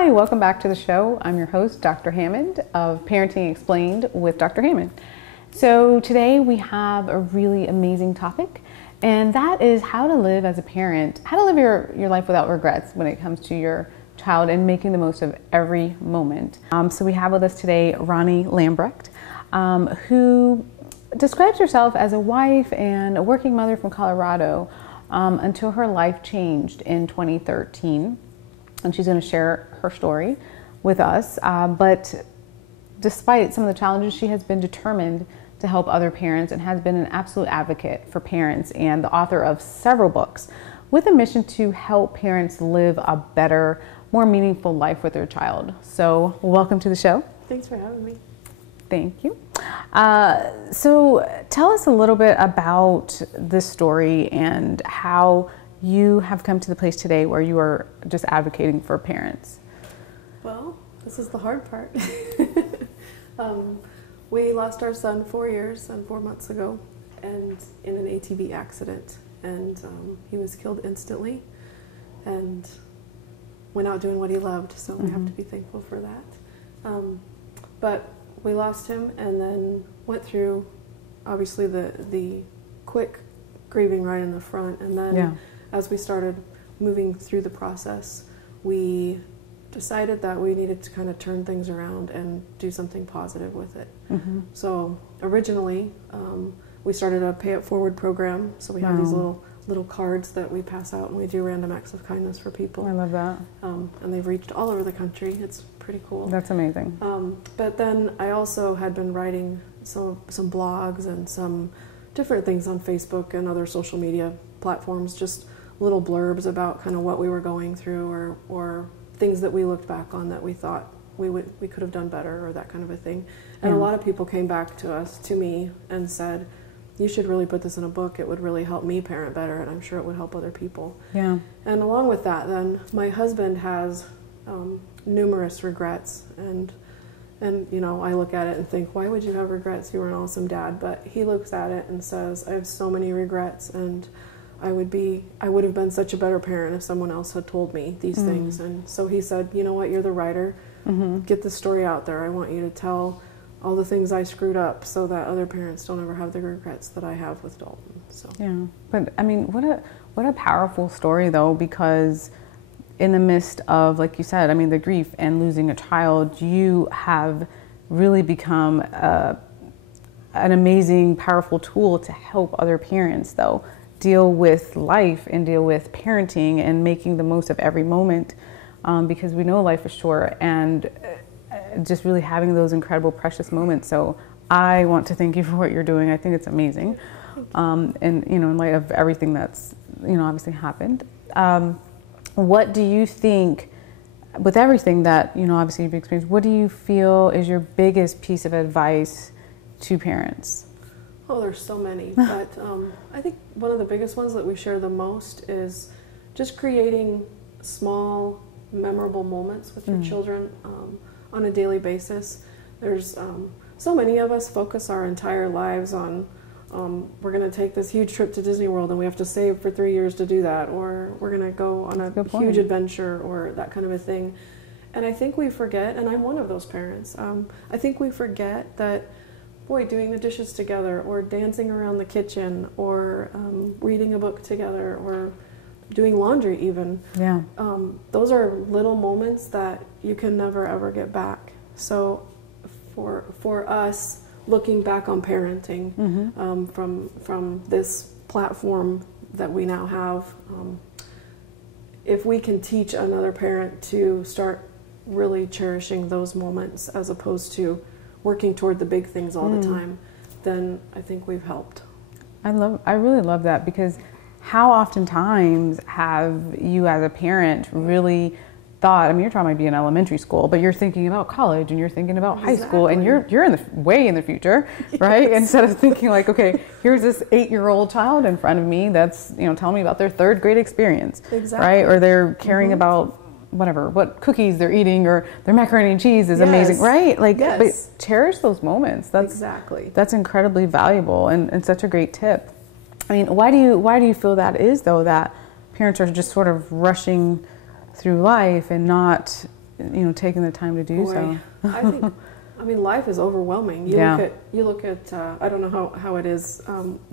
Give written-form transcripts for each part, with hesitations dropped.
Hi, welcome back to the show. I'm your host, Dr. Hammond of Parenting Explained with Dr. Hammond. So today we have a really amazing topic, and that is how to live as a parent, how to live your life without regrets when it comes to your child and making the most of every moment. So we have with us today Roni Lambrecht, who describes herself as a wife and a working mother from Colorado until her life changed in 2013. And she's going to share her story with us. But despite some of the challenges, she has been determined to help other parents and has been an absolute advocate for parents and the author of several books with a mission to help parents live a better, more meaningful life with their child. So welcome to the show. Thanks for having me. Thank you. So tell us a little bit about this story and how you have come to the place today where you are just advocating for parents. Well, this is the hard part. We lost our son 4 years and 4 months ago, and in an ATV accident, and he was killed instantly and went out doing what he loved, so we have to be thankful for that. But we lost him and then went through obviously the quick grieving right in the front, and then as we started moving through the process, we decided that we needed to kind of turn things around and do something positive with it. So originally we started a pay it forward program, so we have these little cards that we pass out, and we do random acts of kindness for people. I love that. And they've reached all over the country. It's pretty cool. That's amazing. But then I also had been writing some blogs and some different things on Facebook and other social media platforms, just little blurbs about kind of what we were going through, or things that we looked back on that we thought we could have done better, or that kind of a thing. And a lot of people came back to me and said, you should really put this in a book. It would really help me parent better, and I'm sure it would help other people. Yeah. And along with that, then my husband has numerous regrets, and you know, I look at it and think, why would you have regrets? You were an awesome dad. But he looks at it and says, I have so many regrets, and I would have been such a better parent if someone else had told me these things. And so he said, you know what, you're the writer. Get the story out there. I want you to tell all the things I screwed up so that other parents don't ever have the regrets that I have with Dalton. So yeah, but I mean, what a powerful story though, because in the midst of, like you said, I mean, the grief and losing a child, you have really become an amazing, powerful tool to help other parents though deal with life and deal with parenting and making the most of every moment, because we know life is short, and just really having those incredible, precious moments. So I want to thank you for what you're doing. I think it's amazing. And, you know, in light of everything that's, you know, obviously happened, what do you think, with everything that, you know, obviously you've experienced, what do you feel is your biggest piece of advice to parents? Oh, there's so many, but I think one of the biggest ones that we share the most is just creating small, memorable moments with your children on a daily basis. There's so many of us focus our entire lives on we're going to take this huge trip to Disney World and we have to save for 3 years to do that, or we're going to go on a huge adventure, or that kind of a thing. And I think we forget, and I'm one of those parents, I think we forget that, boy, doing the dishes together, or dancing around the kitchen, or reading a book together, or doing laundry even. Yeah. Those are little moments that you can never ever get back. So for us, looking back on parenting from this platform that we now have, if we can teach another parent to start really cherishing those moments as opposed to working toward the big things all the time, then I think we've helped. I really love that, because how oftentimes have you as a parent really thought, I mean, your child might be in elementary school, but you're thinking about college and you're thinking about high school, and you're in the way in the future, right? Instead of thinking like, okay, here's this 8-year-old child in front of me that's, you know, telling me about their 3rd grade experience, right? Or they're caring about whatever, what cookies they're eating, or their macaroni and cheese is amazing, right? Like, but cherish those moments. That's incredibly valuable, and such a great tip. I mean, why do you feel that is though, that parents are just sort of rushing through life and not taking the time to do so. I think, life is overwhelming. You look at I don't know how it is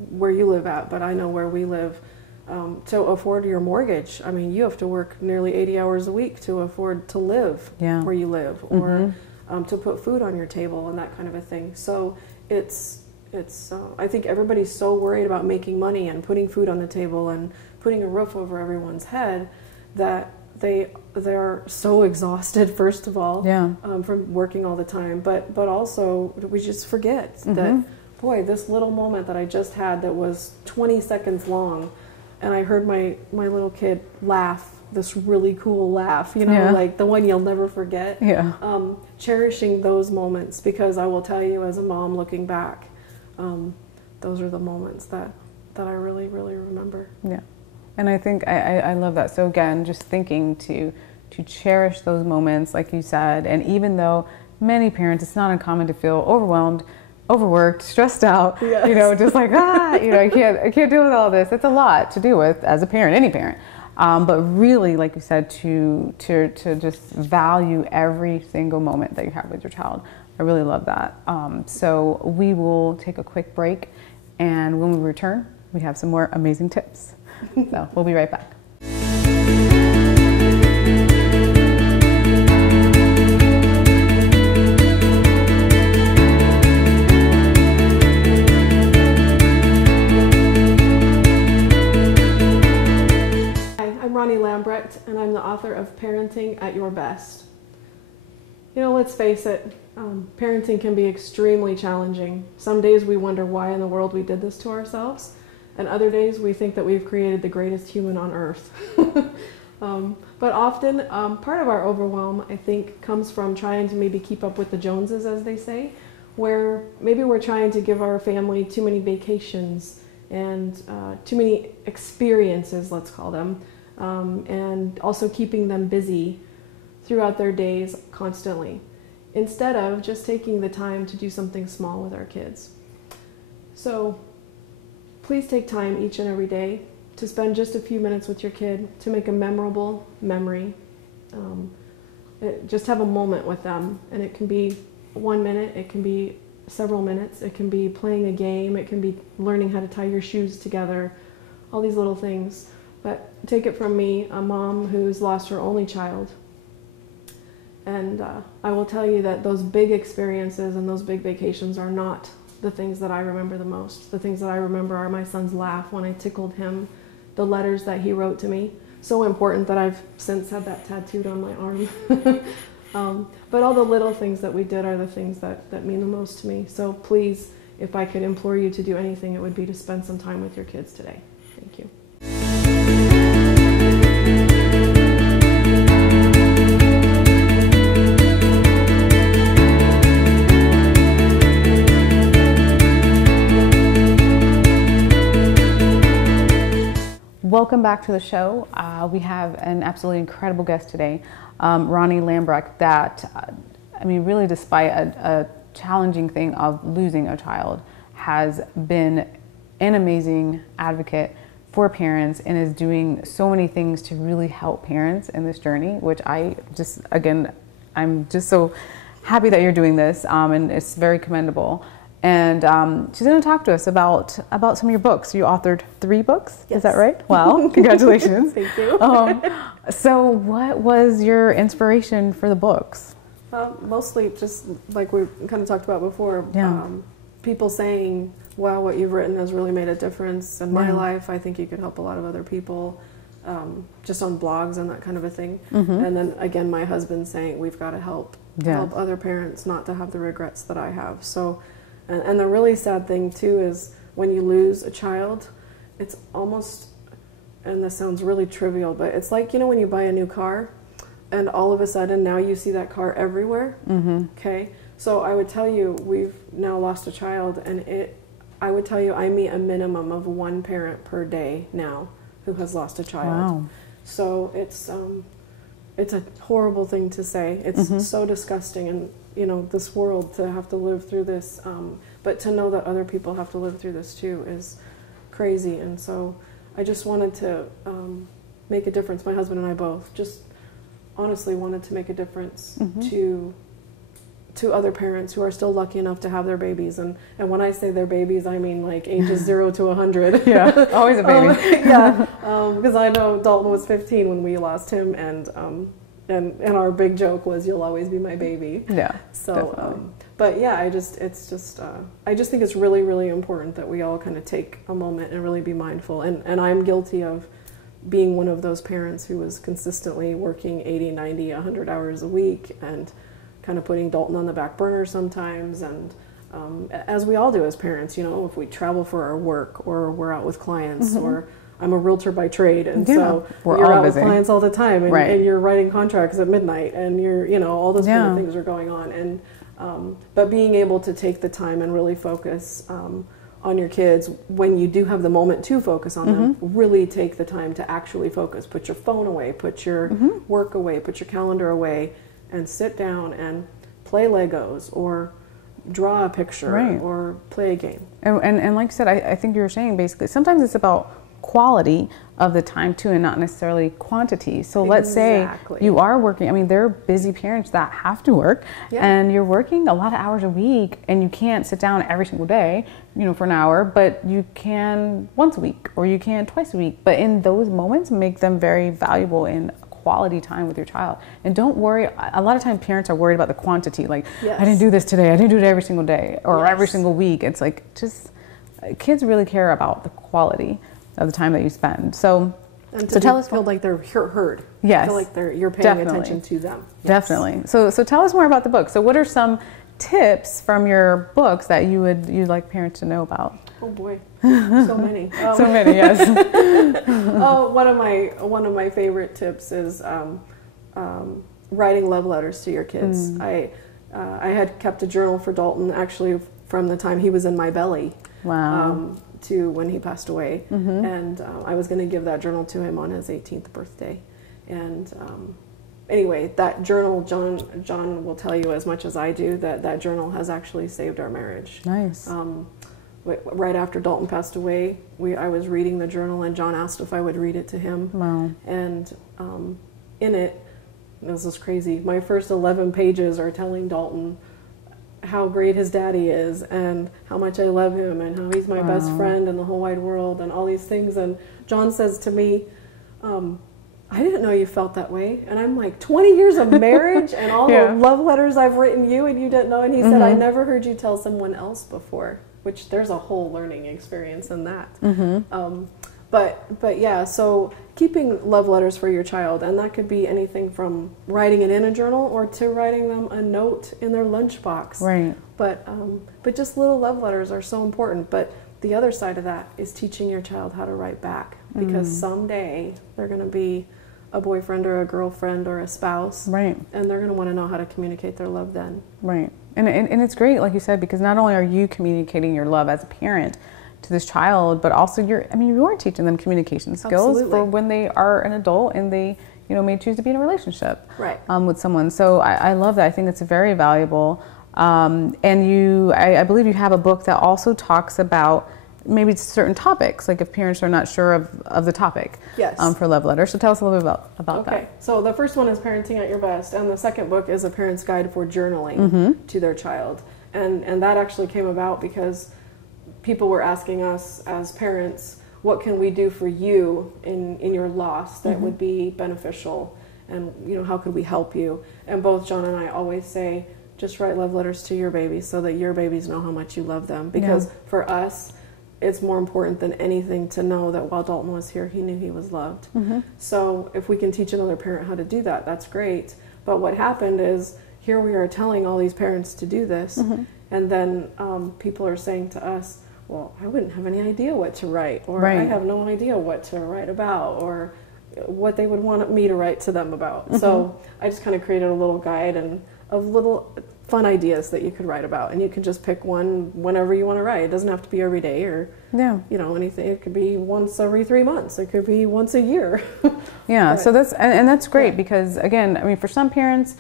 where you live at, but I know where we live. To afford your mortgage, you have to work nearly 80 hours a week to afford to live where you live, or to put food on your table and that kind of a thing. So it's I think everybody's so worried about making money and putting food on the table and putting a roof over everyone's head that they're so exhausted, first of all, from working all the time, but also we just forget that, boy, this little moment that I just had that was 20 seconds long, and I heard my little kid laugh, this really cool laugh, like the one you'll never forget. Cherishing those moments, because I will tell you, as a mom looking back, those are the moments that I really, really remember. Yeah. And I think I love that. So again, just thinking to cherish those moments, like you said, and even though many parents, it's not uncommon to feel overwhelmed, overworked, stressed out, just like, I can't deal with all this. It's a lot to deal with as a parent, any parent. But really, like you said, to just value every single moment that you have with your child. I really love that. So we will take a quick break, and when we return, we have some more amazing tips. So we'll be right back. I'm Roni Lambrecht, and I'm the author of Parenting at Your Best. Let's face it, parenting can be extremely challenging. Some days we wonder why in the world we did this to ourselves, and other days we think that we've created the greatest human on earth. But often, part of our overwhelm, I think, comes from trying to maybe keep up with the Joneses, as they say, where maybe we're trying to give our family too many vacations and too many experiences, let's call them, and also keeping them busy throughout their days constantly, instead of just taking the time to do something small with our kids. So please take time each and every day to spend just a few minutes with your kid to make a memorable memory. Just have a moment with them, and it can be 1 minute, it can be several minutes, it can be playing a game, it can be learning how to tie your shoes together, all these little things. But take it from me, a mom who's lost her only child. And I will tell you that those big experiences and those big vacations are not the things that I remember the most. The things that I remember are my son's laugh when I tickled him, the letters that he wrote to me. So important that I've since had that tattooed on my arm. But all the little things that we did are the things that mean the most to me. So please, if I could implore you to do anything, it would be to spend some time with your kids today. Thank you. Welcome back to the show. We have an absolutely incredible guest today, Roni Lambrecht, that, really despite a challenging thing of losing a child, has been an amazing advocate for parents and is doing so many things to really help parents in this journey, which I'm just so happy that you're doing this, and it's very commendable. And she's going to talk to us about some of your books. You authored 3 books, yes. Is that right? Wow, congratulations. Thank you. So what was your inspiration for the books? Mostly just like we kind of talked about before, people saying, wow, what you've written has really made a difference in my life. I think you could help a lot of other people, just on blogs and that kind of a thing. And then again, my husband saying, we've got to help other parents not to have the regrets that I have. So. And the really sad thing, too, is when you lose a child, it's almost, and this sounds really trivial, but it's like, when you buy a new car, and all of a sudden now you see that car everywhere, okay? So I would tell you, we've now lost a child, and I would tell you I meet a minimum of 1 parent per day now who has lost a child. Wow. So it's a horrible thing to say. It's so disgusting, and this world to have to live through this, but to know that other people have to live through this too is crazy. And so I just wanted to make a difference, my husband and I both, just honestly wanted to make a difference to other parents who are still lucky enough to have their babies. And when I say their babies, I mean like ages 0 to 100. Yeah, always a baby. Because I know Dalton was 15 when we lost him, and our big joke was, "You'll always be my baby." Yeah. So, but yeah, I just think it's really, really important that we all kind of take a moment and really be mindful. And I'm guilty of being one of those parents who was consistently working 80, 90, 100 hours a week, and kind of putting Dalton on the back burner sometimes. And as we all do as parents, if we travel for our work, or we're out with clients, or I'm a realtor by trade, and so you're out with clients all the time, and you're writing contracts at midnight, and you're, all those kind of things are going on. And but being able to take the time and really focus on your kids when you do have the moment to focus on them, really take the time to actually focus. Put your phone away, put your work away, put your calendar away, and sit down and play Legos, or draw a picture, or play a game. And like you said, I think you were saying basically sometimes it's about quality of the time too, and not necessarily quantity. So let's say you are working, I mean, there are busy parents that have to work, and you're working a lot of hours a week, and you can't sit down every single day, for an hour, but you can once a week, or you can twice a week. But in those moments, make them very valuable in quality time with your child. And don't worry, a lot of times parents are worried about the quantity, like, I didn't do this today, I didn't do it every single day, or every single week. It's like, just, kids really care about the quality of the time that you spend. So tell us, feel like they're heard. Yes. Feel like you're paying attention to them. Yes. Definitely. So tell us more about the book. So what are some tips from your books that you'd like parents to know about? Oh boy, so many. So many, yes. One of my favorite tips is writing love letters to your kids. I had kept a journal for Dalton actually from the time he was in my belly. Wow. To when he passed away, and I was going to give that journal to him on his 18th birthday. And anyway, that journal, John will tell you as much as I do, that journal has actually saved our marriage. Nice. Right after Dalton passed away, I was reading the journal, and John asked if I would read it to him. Wow. And in it, this is crazy, my first 11 pages are telling Dalton how great his daddy is, and how much I love him, and how he's my best friend in the whole wide world, and all these things. And John says to me, I didn't know you felt that way. And I'm like, 20 years of marriage and all the love letters I've written you, and you didn't know. And he said, I never heard you tell someone else before, which there's a whole learning experience in that. But yeah, so keeping love letters for your child, and that could be anything from writing it in a journal, or to writing them a note in their lunchbox. Right. But just little love letters are so important. But the other side of that is teaching your child how to write back, because someday they're going to be a boyfriend or a girlfriend or a spouse, right? And they're going to want to know how to communicate their love then. Right. And it's great, like you said, because not only are you communicating your love as a parent to this child, but also you are teaching them communication skills for when they are an adult and they may choose to be in a relationship with someone. So I love that. I think it's very valuable. And I believe you have a book that also talks about maybe certain topics, like if parents are not sure of the topic for love letters. So tell us a little bit about that. Okay, so the first one is Parenting at Your Best, and the second book is A Parent's Guide for Journaling to Their Child. And that actually came about because people were asking us as parents, what can we do for you in your loss that would be beneficial, and how could we help you? And both John and I always say, just write love letters to your babies so that your babies know how much you love them. Because for us, it's more important than anything to know that while Dalton was here, he knew he was loved. So if we can teach another parent how to do that, that's great. But what happened is, here we are telling all these parents to do this, and then people are saying to us, well, I wouldn't have any idea what to write, or I have no idea what to write about, or what they would want me to write to them about. So I just kind of created a little guide and of little fun ideas that you could write about, and you can just pick one whenever you want to write. It doesn't have to be every day or anything. It could be once every 3 months. It could be once a year. So that's great because, again, for some parents,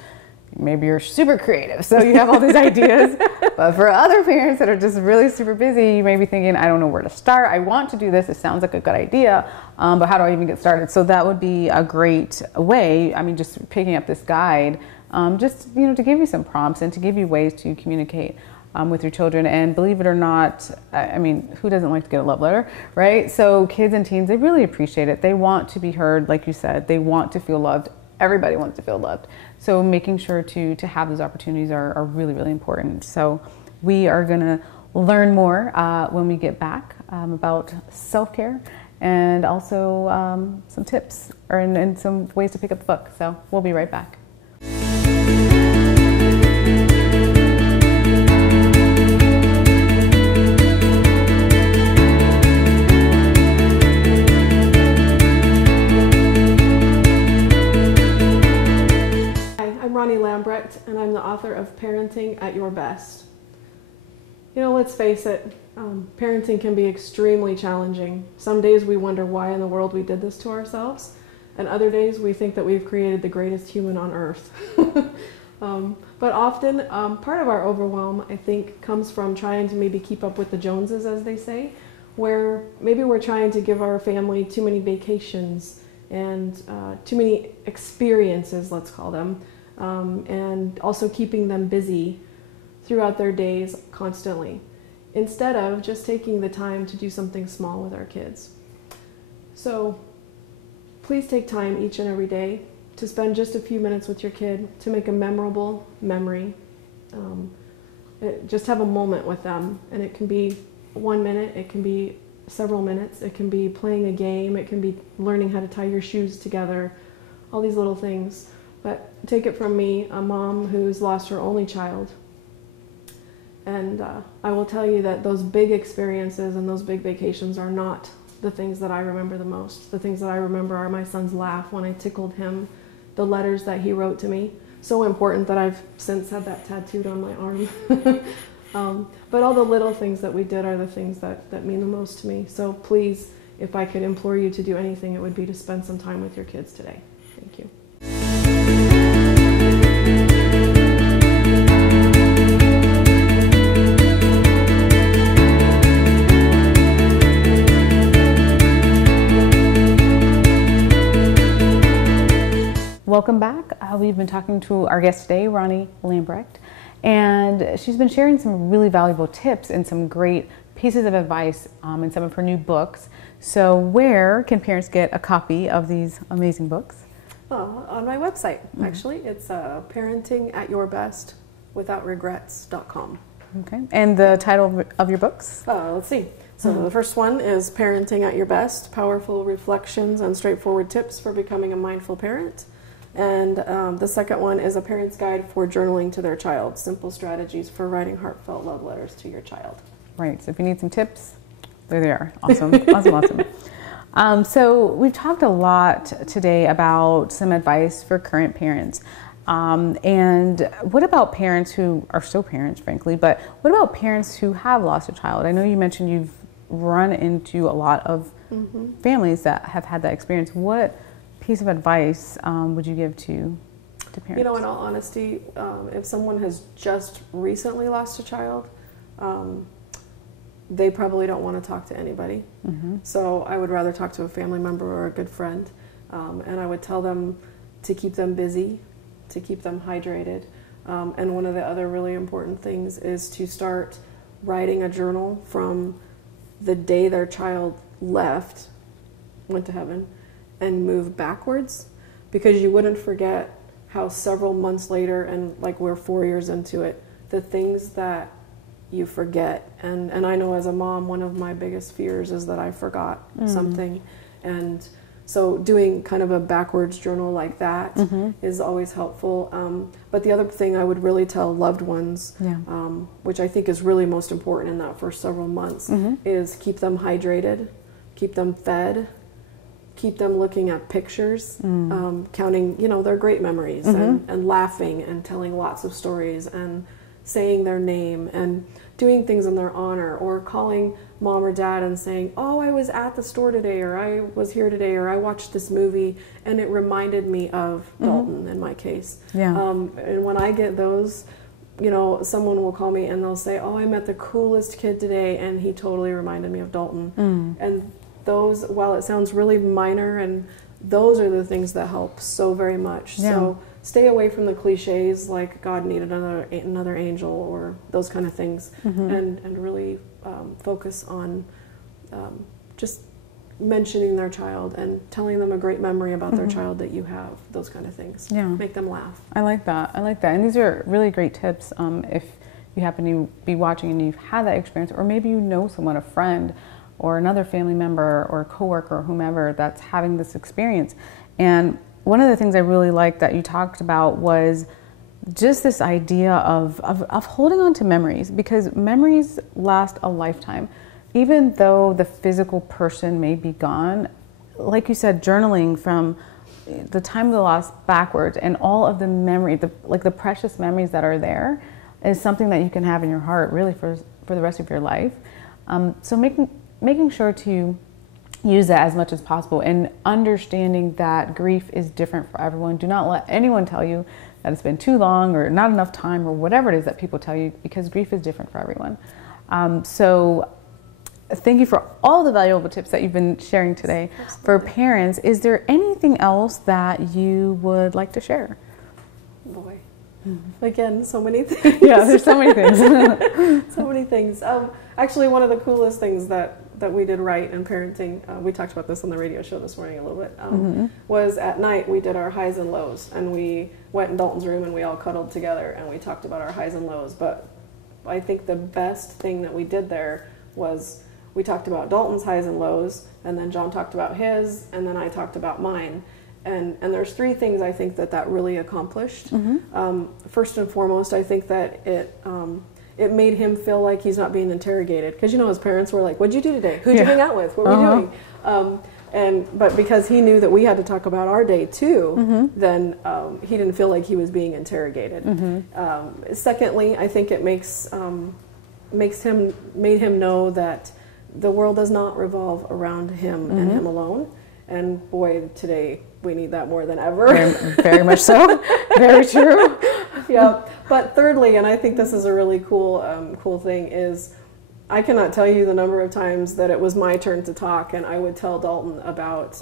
maybe you're super creative, so you have all these ideas. But for other parents that are just really super busy, you may be thinking, I don't know where to start. I want to do this. It sounds like a good idea, but how do I even get started? So that would be a great way. I mean, just picking up this guide, just, you know, to give you some prompts and to give you ways to communicate with your children. And believe it or not, I mean, who doesn't like to get a love letter, right? So kids and teens, they really appreciate it. They want to be heard, like you said. They want to feel loved. Everybody wants to feel loved. So making sure to have those opportunities are really, really important. So we are going to learn more when we get back about self-care and also some tips and some ways to pick up the book. So we'll be right back. Roni Lambrecht, and I'm the author of Parenting at Your Best. You know, let's face it, parenting can be extremely challenging. Some days we wonder why in the world we did this to ourselves, and other days we think that we've created the greatest human on earth. But often, part of our overwhelm, I think, comes from trying to maybe keep up with the Joneses, as they say, where maybe we're trying to give our family too many vacations and too many experiences, let's call them, and also keeping them busy throughout their days constantly, instead of just taking the time to do something small with our kids. So please take time each and every day to spend just a few minutes with your kid to make a memorable memory. Just have a moment with them, and it can be 1 minute, it can be several minutes, it can be playing a game, it can be learning how to tie your shoes together, all these little things. But take it from me, a mom who's lost her only child. And I will tell you that those big experiences and those big vacations are not the things that I remember the most. The things that I remember are my son's laugh when I tickled him, the letters that he wrote to me. So important that I've since had that tattooed on my arm. But all the little things that we did are the things that mean the most to me. So please, if I could implore you to do anything, it would be to spend some time with your kids today. Thank you. Welcome back. We've been talking to our guest today, Roni Lambrecht, and she's been sharing some really valuable tips and some great pieces of advice in some of her new books. So where can parents get a copy of these amazing books? On my website, actually. It's parentingatyourBestWithoutRegrets.com. Okay. And the title of your books? Let's see. So the first one is Parenting at Your Best, Powerful Reflections and Straightforward Tips for Becoming a Mindful Parent. And the second one is A Parent's Guide for Journaling to Their Child, Simple Strategies for Writing Heartfelt Love Letters to Your Child. Right. So if you need some tips, there they are. Awesome. Awesome. So we've talked a lot today about some advice for current parents. And what about parents who are still parents, frankly, but what about parents who have lost a child? I know you mentioned you've run into a lot of families that have had that experience. What piece of advice would you give to parents? You know, in all honesty, if someone has just recently lost a child, they probably don't want to talk to anybody. So I would rather talk to a family member or a good friend. And I would tell them to keep them busy, to keep them hydrated. And one of the other really important things is to start writing a journal from the day their child went to heaven, and move backwards, because you wouldn't forget how several months later, and like we're 4 years into it, the things that you forget. And I know as a mom, one of my biggest fears is that I forgot something. And so doing kind of a backwards journal like that is always helpful. But the other thing I would really tell loved ones, which I think is really most important in that first several months, is keep them hydrated, keep them fed, keep them looking at pictures, counting, their great memories, and laughing and telling lots of stories, and saying their name and doing things in their honor, or calling mom or dad and saying, oh, I was at the store today, or I was here today, or I watched this movie and it reminded me of Dalton in my case. Yeah. And when I get those, you know, someone will call me and they'll say, oh, I met the coolest kid today and he totally reminded me of Dalton. And those, while it sounds really minor, and those are the things that help so very much. Yeah. So stay away from the cliches like God needed another angel or those kind of things, and really focus on just mentioning their child and telling them a great memory about their child that you have, those kind of things. Yeah. Make them laugh. I like that. I like that. And these are really great tips if you happen to be watching and you've had that experience, or maybe you know someone, a friend or another family member or a coworker or whomever that's having this experience. And one of the things I really liked that you talked about was just this idea of holding on to memories, because memories last a lifetime. Even though the physical person may be gone, like you said, journaling from the time of the loss backwards and all of the memory, the precious memories that are there, is something that you can have in your heart really for the rest of your life. So making sure to use that as much as possible, and understanding that grief is different for everyone. Do not let anyone tell you that it's been too long or not enough time or whatever it is that people tell you, because grief is different for everyone. So thank you for all the valuable tips that you've been sharing today. Absolutely. For parents. Is there anything else that you would like to share? Boy, again, so many things. Yeah, there's so many things. So many things. Actually, one of the coolest things that we did right in parenting, we talked about this on the radio show this morning a little bit, was at night we did our highs and lows, and we went in Dalton's room and we all cuddled together and we talked about our highs and lows. But I think the best thing that we did there was we talked about Dalton's highs and lows, and then John talked about his, and then I talked about mine. And there's three things I think that really accomplished. First and foremost, I think that it made him feel like he's not being interrogated. Because, you know, his parents were like, what'd you do today? Who'd you hang out with? What were you doing? But because he knew that we had to talk about our day too, then he didn't feel like he was being interrogated. Secondly, I think it made him know that the world does not revolve around him and him alone. And boy, today we need that more than ever. Very much so. Very true. Yeah. But thirdly, and I think this is a really cool thing, is I cannot tell you the number of times that it was my turn to talk, and I would tell Dalton about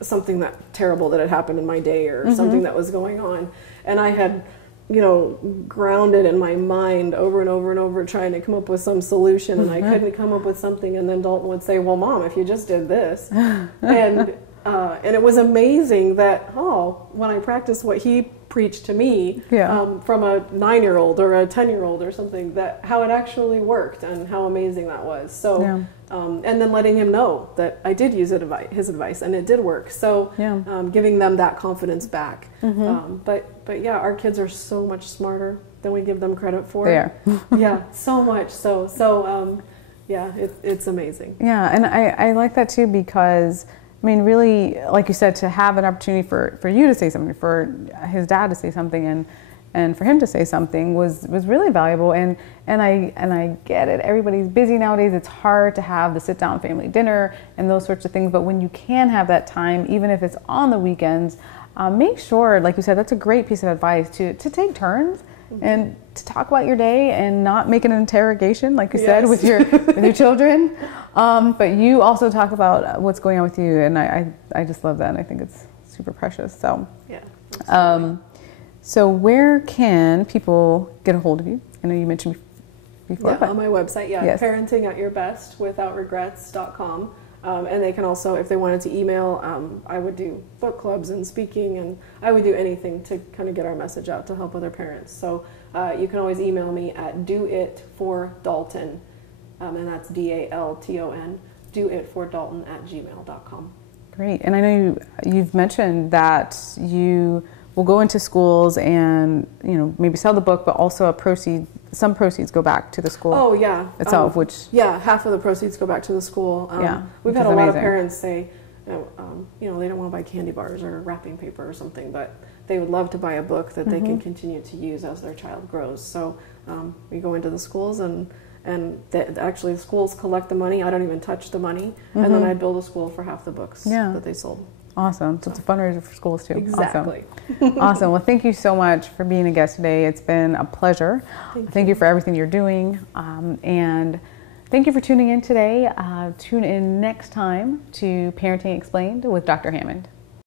something terrible that had happened in my day, or something that was going on, and I had, you know, grounded in my mind over and over and over trying to come up with some solution, and I couldn't come up with something, and then Dalton would say, well, Mom, if you just did this. And it was amazing that, when I practiced what he preached to me from a 9-year-old or a 10-year-old or something, that how it actually worked and how amazing that was. So, and then letting him know that I did use his advice and it did work. So giving them that confidence back. But yeah, our kids are so much smarter than we give them credit for. They are. Yeah, so much. So yeah, it's amazing. Yeah, and I like that too, because I mean, really, like you said, to have an opportunity for you to say something, for his dad to say something, and for him to say something was really valuable. And I get it. Everybody's busy nowadays. It's hard to have the sit-down family dinner and those sorts of things. But when you can have that time, even if it's on the weekends, make sure, like you said, that's a great piece of advice, to take turns and to talk about your day and not make it an interrogation, like you said, with your children. But you also talk about what's going on with you, and I just love that, and I think it's super precious. So yeah. So where can people get a hold of you? I know you mentioned before. Yeah, on my website, parentingatyourbestwithoutregrets.com. And they can also, if they wanted to email, I would do book clubs and speaking, and I would do anything to kind of get our message out to help other parents. So you can always email me at doitfordalton, and that's DALTON, doitfordalton@gmail.com. Great. And I know you've mentioned that you will go into schools and, you know, maybe sell the book, but also some proceeds go back to the school. Oh yeah, itself, half of the proceeds go back to the school. We've had a lot of parents say, you know, they don't want to buy candy bars or wrapping paper or something, but they would love to buy a book that they can continue to use as their child grows. So we go into the schools, and actually the schools collect the money. I don't even touch the money, and then I build a school for half the books that they sold. Awesome. So it's a fundraiser for schools too. Exactly. Awesome. Awesome. Well, thank you so much for being a guest today. It's been a pleasure. Thank you for everything you're doing. And thank you for tuning in today. Tune in next time to Parenting Explained with Dr. Hammond.